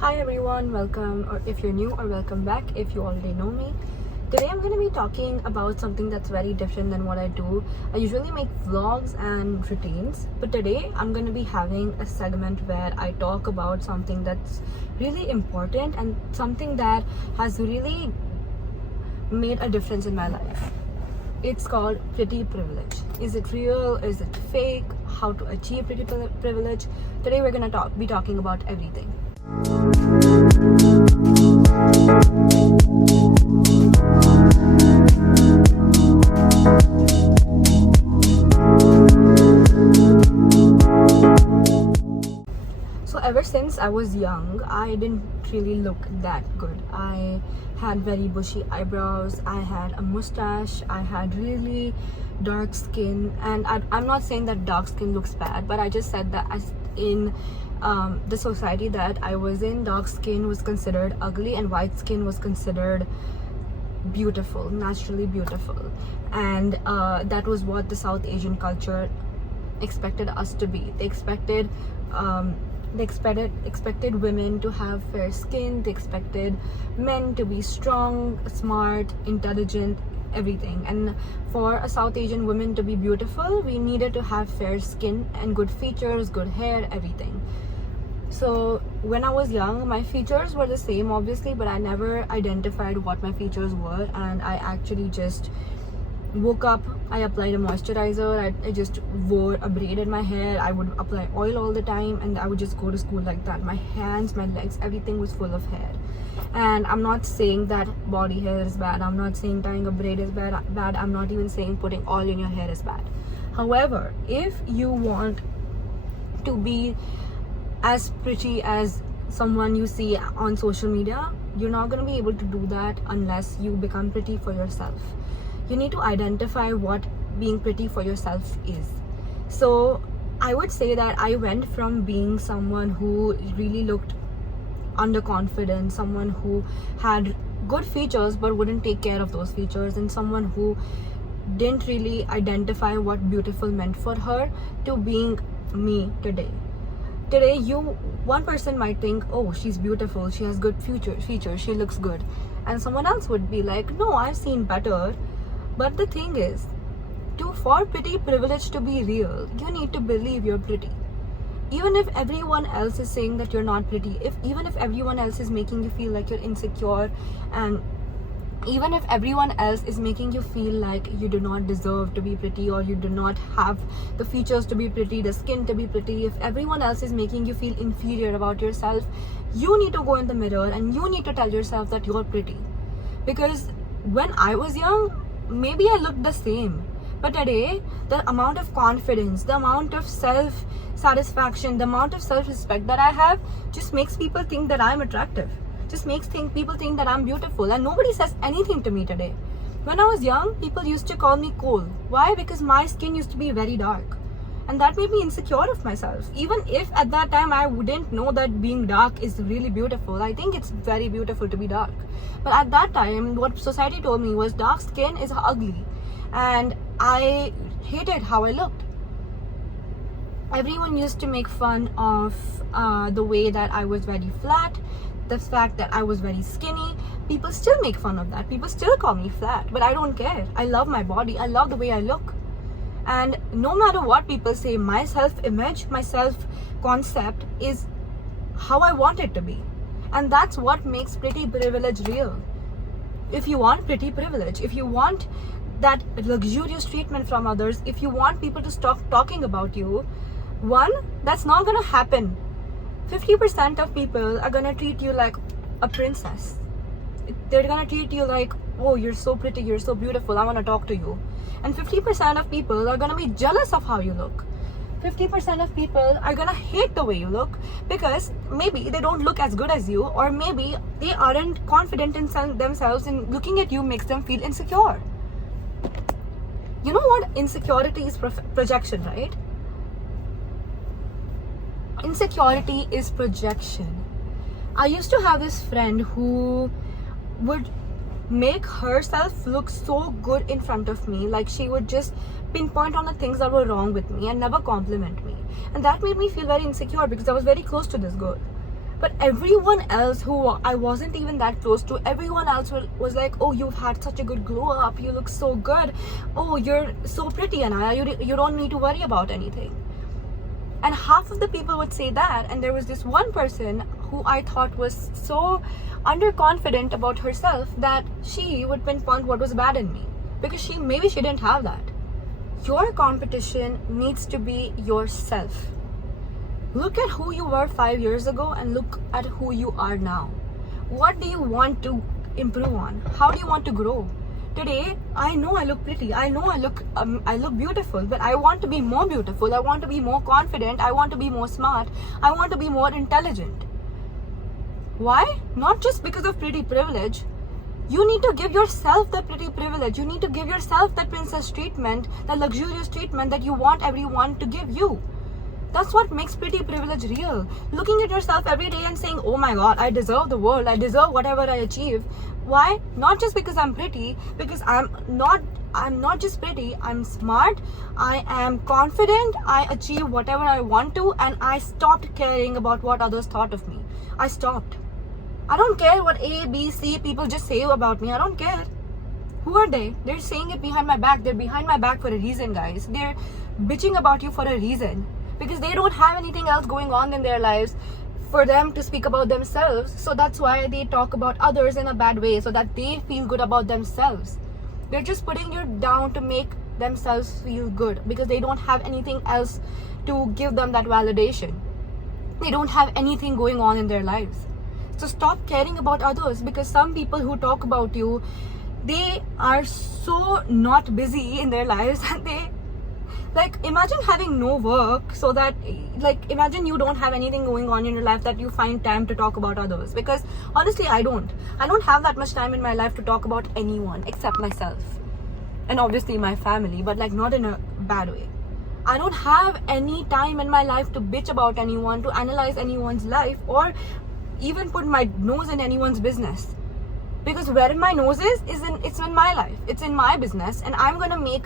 Hi everyone, welcome, or if you're new, or welcome back if you already know me. Today I'm going to be talking about something that's very different than what I do. I usually make vlogs and routines, but today I'm going to be having a segment where I talk about something that's really important and something that has really made a difference in my life. It's called pretty privilege. Is it real? Is it fake? How to achieve pretty privilege? Today we're going to be talking about everything. So ever since I was young, I didn't really look that good. I had very bushy eyebrows, I had a mustache, I had really dark skin, and I'm not saying that dark skin looks bad, but I just said that in the society that I was in, dark skin was considered ugly and white skin was considered beautiful, naturally beautiful, and that was what the South Asian culture expected us to be. They expected women to have fair skin. They expected men to be strong, smart, intelligent, everything. And for a South Asian woman to be beautiful, we needed to have fair skin and good features, good hair, everything. So when I was young, my features were the same obviously, but I never identified what my features were, and I actually just woke up, I applied a moisturizer, I just wore a braid in my hair, I would apply oil all the time, and I would just go to school like that. My hands, my legs, everything was full of hair. And I'm not saying that body hair is bad, I'm not saying tying a braid is bad, I'm not even saying putting oil in your hair is bad. However, if you want to be as pretty as someone you see on social media, you're not going to be able to do that unless you become pretty for yourself. You need to identify what being pretty for yourself is. So I would say that I went from being someone who really looked underconfident, someone who had good features but wouldn't take care of those features, and someone who didn't really identify what beautiful meant for her, to being me today. Today, one person might think, oh, she's beautiful, she has good features, she looks good, and someone else would be like, no, I've seen better. But the thing is, for pretty privilege to be real, you need to believe you're pretty. Even if everyone else is saying that you're not pretty, even if everyone else is making you feel like you're insecure, and even if everyone else is making you feel like you do not deserve to be pretty, or you do not have the features to be pretty, the skin to be pretty, if everyone else is making you feel inferior about yourself, you need to go in the mirror and you need to tell yourself that you're pretty. Because when I was young, maybe I looked the same, but today the amount of confidence, the amount of self-satisfaction, the amount of self-respect that I have just makes people think that I'm attractive, just makes people think that I'm beautiful, and nobody says anything to me today. When I was young, people used to call me cool. Why? Because my skin used to be very dark, and that made me insecure of myself. Even if at that time I wouldn't know that being dark is really beautiful. I think it's very beautiful to be dark, but at that time what society told me was dark skin is ugly, and I hated how I looked. Everyone used to make fun of the way that I was very flat, the fact that I was very skinny. People still make fun of that, people still call me flat, but I don't care. I love my body, I love the way I look. And no matter what people say, my self-image, my self-concept is how I want it to be. And that's what makes pretty privilege real. If you want pretty privilege, if you want that luxurious treatment from others, if you want people to stop talking about you, one, that's not gonna happen. 50% of people are gonna treat you like a princess. They're gonna treat you like, oh, you're so pretty, you're so beautiful, I wanna talk to you. And 50% of people are gonna be jealous of how you look. 50% of people are gonna hate the way you look, because maybe they don't look as good as you, or maybe they aren't confident in themselves, and looking at you makes them feel insecure. You know what? Insecurity is projection, right? Insecurity is projection. I used to have this friend who would make herself look so good in front of me, like she would just pinpoint on the things that were wrong with me and never compliment me, and that made me feel very insecure because I was very close to this girl. But everyone else who I wasn't even that close to, everyone else was like, oh, you've had such a good glow up, you look so good, oh, you're so pretty, Anaya, you don't need to worry about anything. And half of the people would say that, and there was this one person who I thought was so underconfident about herself that she would pinpoint what was bad in me, because maybe she didn't have that. Your competition needs to be yourself. Look at who you were 5 years ago and look at who you are now. What do you want to improve on? How do you want to grow? Today, I know I look pretty. I know I look beautiful, but I want to be more beautiful. I want to be more confident. I want to be more smart. I want to be more intelligent. Why? Not just because of pretty privilege. You need to give yourself that pretty privilege. You need to give yourself that princess treatment, that luxurious treatment that you want everyone to give you. That's what makes pretty privilege real. Looking at yourself every day and saying, oh my God, I deserve the world. I deserve whatever I achieve. Why? Not just because I'm pretty, because I'm not just pretty, I'm smart, I am confident, I achieve whatever I want to, and I stopped caring about what others thought of me. I stopped. I don't care what A, B, C people just say about me. I don't care. Who are they? They're saying it behind my back. They're behind my back for a reason, guys. They're bitching about you for a reason. Because they don't have anything else going on in their lives for them to speak about themselves. So that's why they talk about others in a bad way, so that they feel good about themselves. They're just putting you down to make themselves feel good, because they don't have anything else to give them that validation. They don't have anything going on in their lives. So stop caring about others, because some people who talk about you, they are so not busy in their lives, and they imagine having no work, so that imagine you don't have anything going on in your life that you find time to talk about others. Because honestly, I don't have that much time in my life to talk about anyone except myself and obviously my family, but not in a bad way. I don't have any time in my life to bitch about anyone, to analyze anyone's life, or even put my nose in anyone's business. Because where my nose it's in my life, it's in my business, and I'm gonna make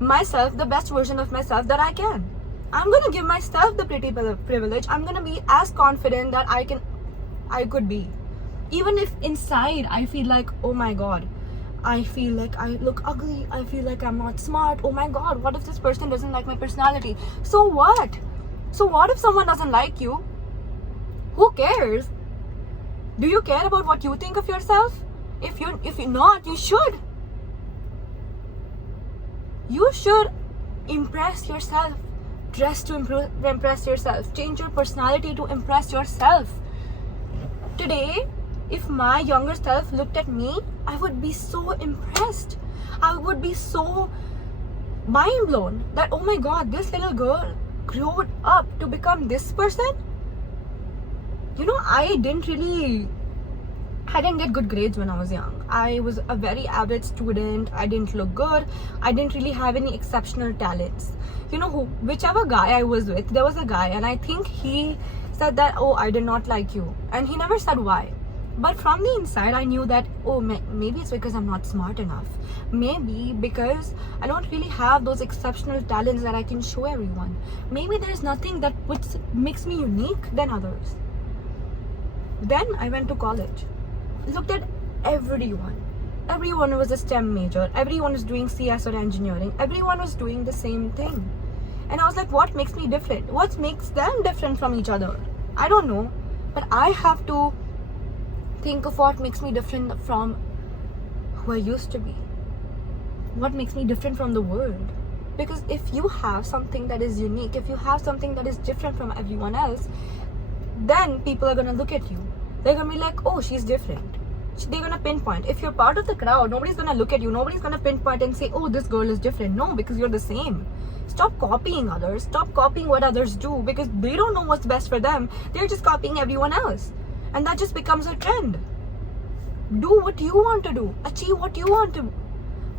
myself the best version of myself that I can. I'm gonna give myself the pretty privilege. I'm gonna be as confident that I could be, even if inside I feel like, oh my God, I feel like I look ugly, I feel like I'm not smart, oh my God, what if this person doesn't like my personality? So what if someone doesn't like you? Who cares? Do you care about what you think of yourself? If you're not, you should. You should impress yourself. Dress to impress yourself. Change your personality to impress yourself. Today, if my younger self looked at me, I would be so impressed. I would be so mind blown that, oh my God, this little girl grew up to become this person. I didn't get good grades when I was young. I was a very average student. I didn't look good. I didn't really have any exceptional talents. Whichever guy I was with, there was a guy, and I think he said that, oh, I did not like you. And he never said why. But from the inside, I knew that, oh, maybe it's because I'm not smart enough. Maybe because I don't really have those exceptional talents that I can show everyone. Maybe there's nothing that makes me unique than others. Then I went to college. Looked at everyone. Everyone was a STEM major. Everyone was doing CS or engineering. Everyone was doing the same thing. And I was like, what makes me different? What makes them different from each other? I don't know. But I have to think of what makes me different from who I used to be. What makes me different from the world? Because if you have something that is unique, if you have something that is different from everyone else, then people are going to look at you. They're going to be like, oh, she's different. They're going to pinpoint. If you're part of the crowd, nobody's going to look at you. Nobody's going to pinpoint and say, oh, this girl is different. No, because you're the same. Stop copying others. Stop copying what others do, because they don't know what's best for them. They're just copying everyone else. And that just becomes a trend. Do what you want to do. Achieve what you want to.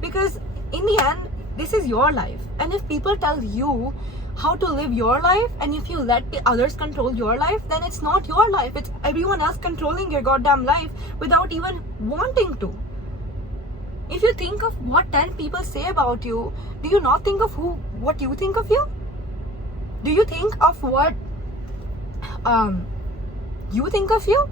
Because in the end, this is your life. And if people tell you how to live your life, and if you let the others control your life, then it's not your life. It's everyone else controlling your goddamn life without even wanting to. If you think of what 10 people say about you, do you not think of what you think of you? Do you think of what you think of you?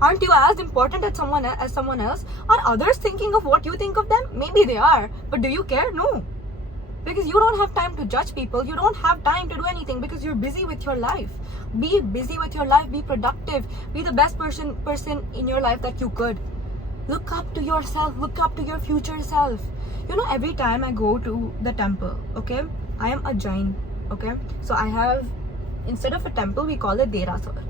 Aren't you as important as someone else? Are others thinking of what you think of them? Maybe they are, but do you care? No. Because you don't have time to judge people. You don't have time to do anything because you're busy with your life. Be busy with your life. Be productive. Be the best person in your life that you could. Look up to yourself. Look up to your future self. You know, every time I go to the temple, okay, I am a Jain, okay? So I have, instead of a temple, we call it Derasar.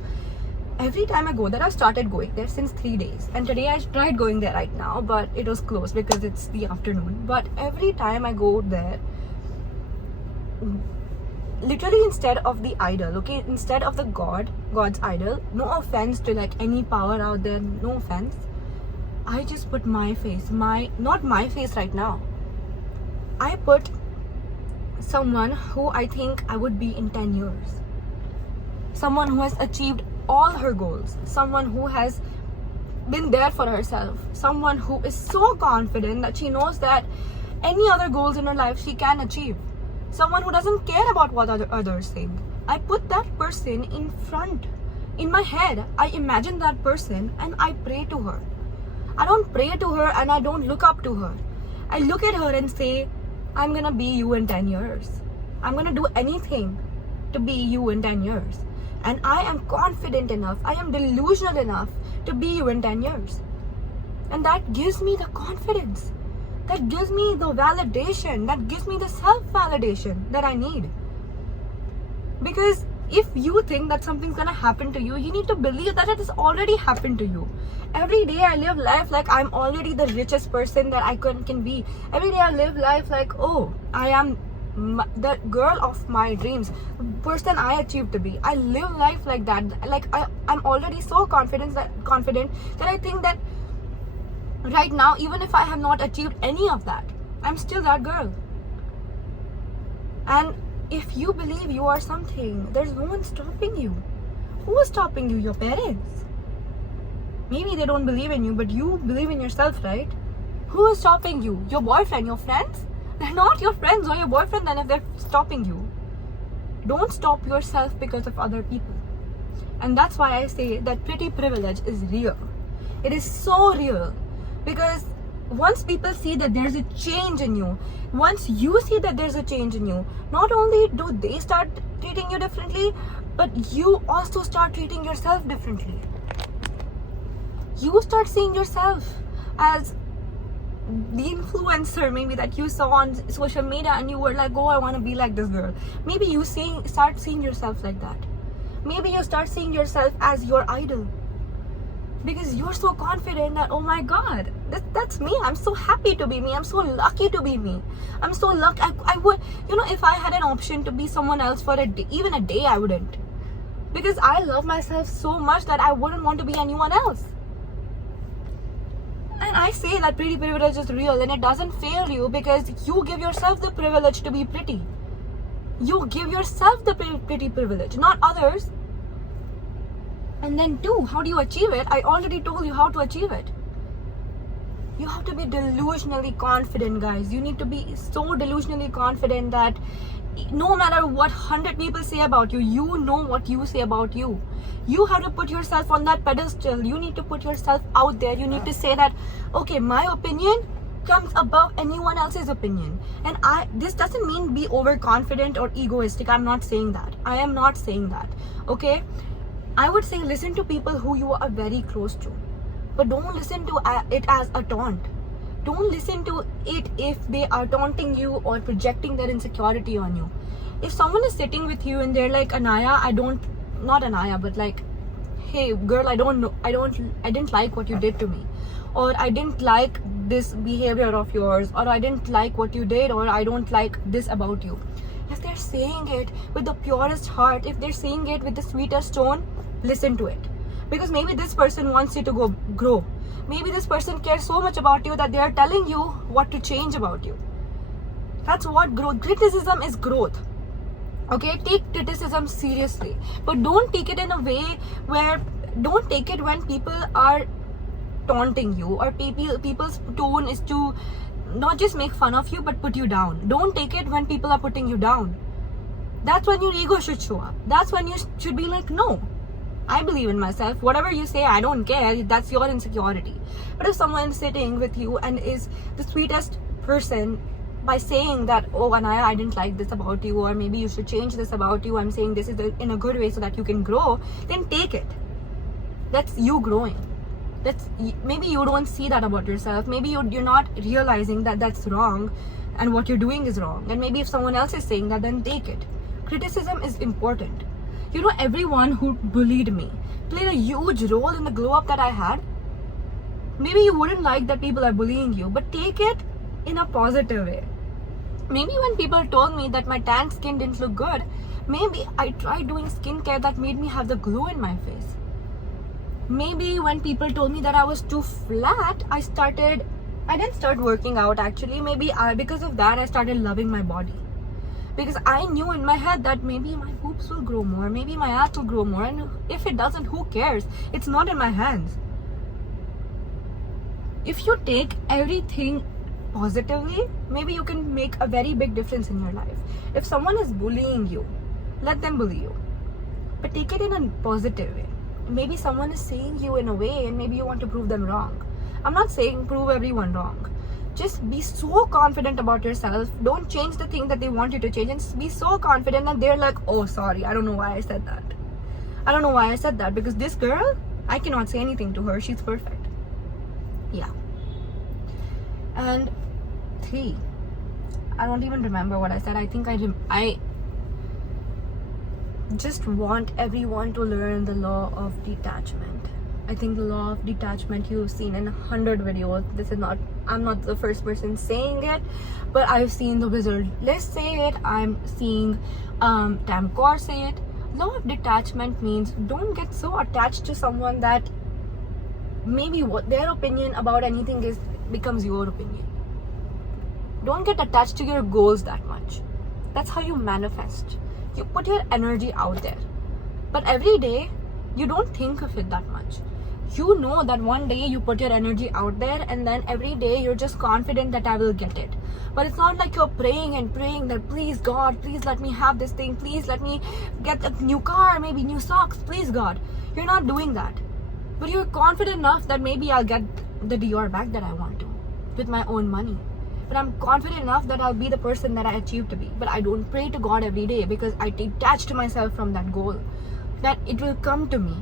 Every time I go there, I've started going there since 3 days. And today I tried going there right now, but it was closed because it's the afternoon. But every time I go there, literally instead of the idol, okay, instead of the God's idol, no offense to like any power out there, no offense, I just put my face, not my face right now. I put someone who I think I would be in 10 years. Someone who has achieved all her goals. Someone who has been there for herself. Someone who is so confident that she knows that any other goals in her life she can achieve. Someone who doesn't care about what others think. I put that person in front. In my head, I imagine that person and I pray to her. I don't pray to her and I don't look up to her. I look at her and say, I'm gonna be you in 10 years. I'm gonna do anything to be you in 10 years. And I am confident enough, I am delusional enough to be you in 10 years. And that gives me the confidence. That gives me the validation. That gives me the self-validation that I need. Because if you think that something's gonna happen to you, you need to believe that it has already happened to you. Every day I live life like I'm already the richest person that I can be. Every day I live life like, oh, I am the girl of my dreams, the person I achieved to be. I live life like that. Like I'm already so confident that I think that right now, even if I have not achieved any of that, I'm still that girl. And if you believe you are something, there's no one stopping you. Who is stopping you? Your parents. Maybe they don't believe in you, but you believe in yourself, right? Who is stopping you? Your boyfriend, your friends? They're not your friends or your boyfriend then if they're stopping you. Don't stop yourself because of other people. And that's why I say that pretty privilege is real. It is so real. Because once people see that there's a change in you, once you see that there's a change in you, not only do they start treating you differently, but you also start treating yourself differently. You start seeing yourself as the influencer maybe that you saw on social media and you were like, oh, I want to be like this girl. Maybe you start seeing yourself like that. Maybe you start seeing yourself as your idol. Because you're so confident that, oh my God, that's me. I'm so happy to be me. I'm so lucky to be me. I'm so lucky. I would, if I had an option to be someone else for a day, even a day, I wouldn't. Because I love myself so much that I wouldn't want to be anyone else. And I say that pretty privilege is real and it doesn't fail you because you give yourself the privilege to be pretty. You give yourself the pretty privilege, not others. And then two, how do you achieve it? I already told you how to achieve it. You have to be delusionally confident, guys. You need to be so delusionally confident that no matter what 100 people say about you, you know what you say about you. You have to put yourself on that pedestal. You need to put yourself out there. You need to say that, okay, my opinion comes above anyone else's opinion. And this doesn't mean be overconfident or egoistic. I'm not saying that. I am not saying that. Okay? I would say listen to people who you are very close to. But don't listen to it as a taunt. Don't listen to it if they are taunting you or projecting their insecurity on you. If someone is sitting with you and they're like, Anaya, not Anaya, but like, hey girl, I didn't like what you did to me. Or I didn't like this behavior of yours. Or I didn't like what you did. Or I don't like this about you. If they're saying it with the purest heart, if they're saying it with the sweetest tone, listen to it. Because maybe this person wants you to grow. Maybe this person cares so much about you that they are telling you what to change about you. That's what growth. Criticism is growth. Okay, take criticism seriously. But don't take it in a way where, don't take it when people are taunting you or people's tone is to not just make fun of you but put you down. Don't take it when people are putting you down. That's when your ego should show up. That's when you should be like, no, I believe in myself. Whatever you say, I don't care. That's your insecurity. But if someone's sitting with you and is the sweetest person by saying that, oh, Anaya, I didn't like this about you, or maybe you should change this about you, I'm saying this is in a good way so that you can grow, then take it. That's you growing. Maybe you don't see that about yourself. Maybe you're not realizing that that's wrong and what you're doing is wrong. And maybe if someone else is saying that, then take it. Criticism is important. Everyone who bullied me played a huge role in the glow up that I had. Maybe you wouldn't like that people are bullying you, but take it in a positive way. Maybe when people told me that my tan skin didn't look good, maybe I tried doing skincare that made me have the glow in my face. Maybe when people told me that I was too flat, I didn't start working out actually. Maybe because of that, I started loving my body. Because I knew in my head that maybe my boobs will grow more, maybe my ass will grow more, and if it doesn't, who cares? It's not in my hands. If you take everything positively, maybe you can make a very big difference in your life. If someone is bullying you, let them bully you, but take it in a positive way. Maybe someone is saying you in a way and maybe you want to prove them wrong. I'm not saying prove everyone wrong. Just be so confident about yourself. Don't change the thing that they want you to change, and be so confident that they're like, oh, sorry, I don't know why I said that. I don't know why I said that, because this girl, I cannot say anything to her. She's perfect. Yeah. And 3, I don't even remember what I said. I think I just want everyone to learn the law of detachment. I think the law of detachment you've seen in 100 videos. I'm not the first person saying it, but I've seen the Wizard List say it. I'm seeing Tam Kaur say it. Law of detachment means don't get so attached to someone that maybe what their opinion about anything is becomes your opinion. Don't get attached to your goals that much. That's how you manifest. You put your energy out there, but every day you don't think of it that much. You know that one day you put your energy out there, and then every day you're just confident that I will get it. But it's not like you're praying and praying that, please God, please let me have this thing, please let me get a new car, maybe new socks, please God. You're not doing that, but you're confident enough that maybe I'll get the Dior bag that I want to with my own money. But I'm confident enough that I'll be the person that I achieve to be. But I don't pray to God every day, because I detached myself from that goal, that it will come to me.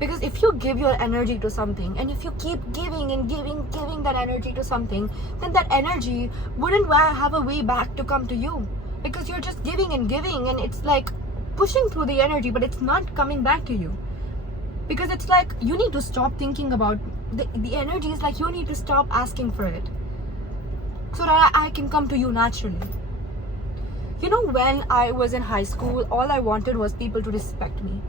Because if you give your energy to something, and if you keep giving and giving that energy to something, then that energy wouldn't have a way back to come to you, because you're just giving, and it's like pushing through the energy, but it's not coming back to you. Because it's like you need to stop thinking about the energy. Is like you need to stop asking for it, so that I can come to you naturally. When I was in high school, all I wanted was people to respect me.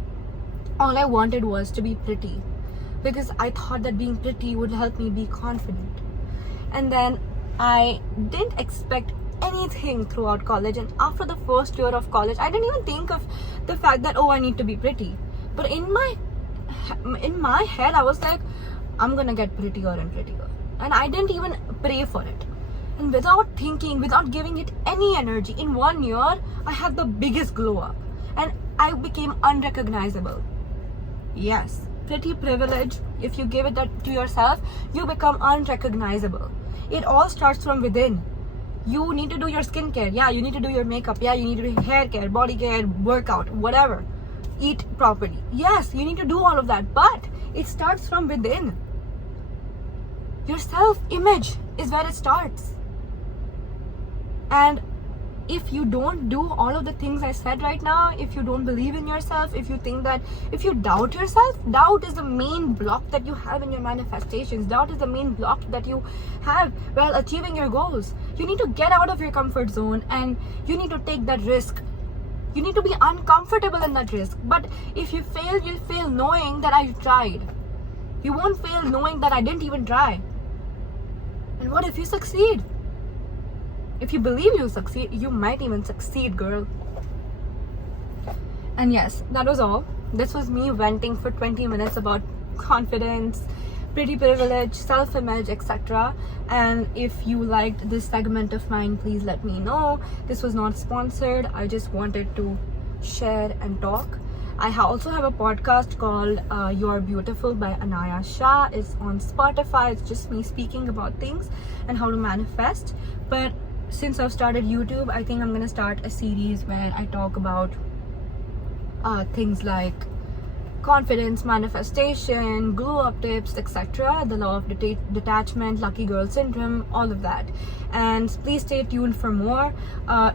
All I wanted was to be pretty, because I thought that being pretty would help me be confident. And then I didn't expect anything throughout college, and after the first year of college, I didn't even think of the fact that, oh, I need to be pretty. But in my head, I was like, I'm gonna get prettier and prettier, and I didn't even pray for it. And without thinking, without giving it any energy, in 1 year, I had the biggest glow up, and I became unrecognizable. Yes, pretty privilege. If you give it that to yourself, you become unrecognizable. It all starts from within. You need to do your skincare. Yeah, you need to do your makeup. Yeah, you need to do hair care, body care, workout, whatever. Eat properly. Yes, you need to do all of that, but it starts from within. Your self-image is where it starts. And if you don't do all of the things I said right now, if you don't believe in yourself, if you doubt yourself, doubt is the main block that you have in your manifestations. Doubt is the main block that you have while achieving your goals. You need to get out of your comfort zone, and you need to take that risk. You need to be uncomfortable in that risk. But if you fail, you'll fail knowing that I tried. You won't fail knowing that I didn't even try. And what if you succeed? If you believe you'll succeed, you might even succeed, girl. And yes, that was all. This was me venting for 20 minutes about confidence, pretty privilege, self-image, etc. And if you liked this segment of mine, please let me know. This was not sponsored. I just wanted to share and talk. I also have a podcast called You're Beautiful by Anaya Shah. It's on Spotify. It's just me speaking about things and how to manifest. But since I've started YouTube, I think I'm gonna start a series where I talk about things like confidence, manifestation, glow up tips, etc., the law of detachment, lucky girl syndrome, all of that. And please stay tuned for more.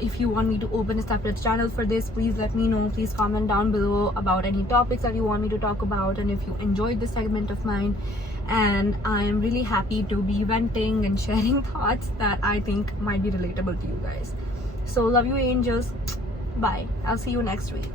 If you want me to open a separate channel for this, please let me know. Please comment down below about any topics that you want me to talk about, and if you enjoyed this segment of mine. And I'm really happy to be venting and sharing thoughts that I think might be relatable to you guys. So love you, angels. Bye. I'll see you next week.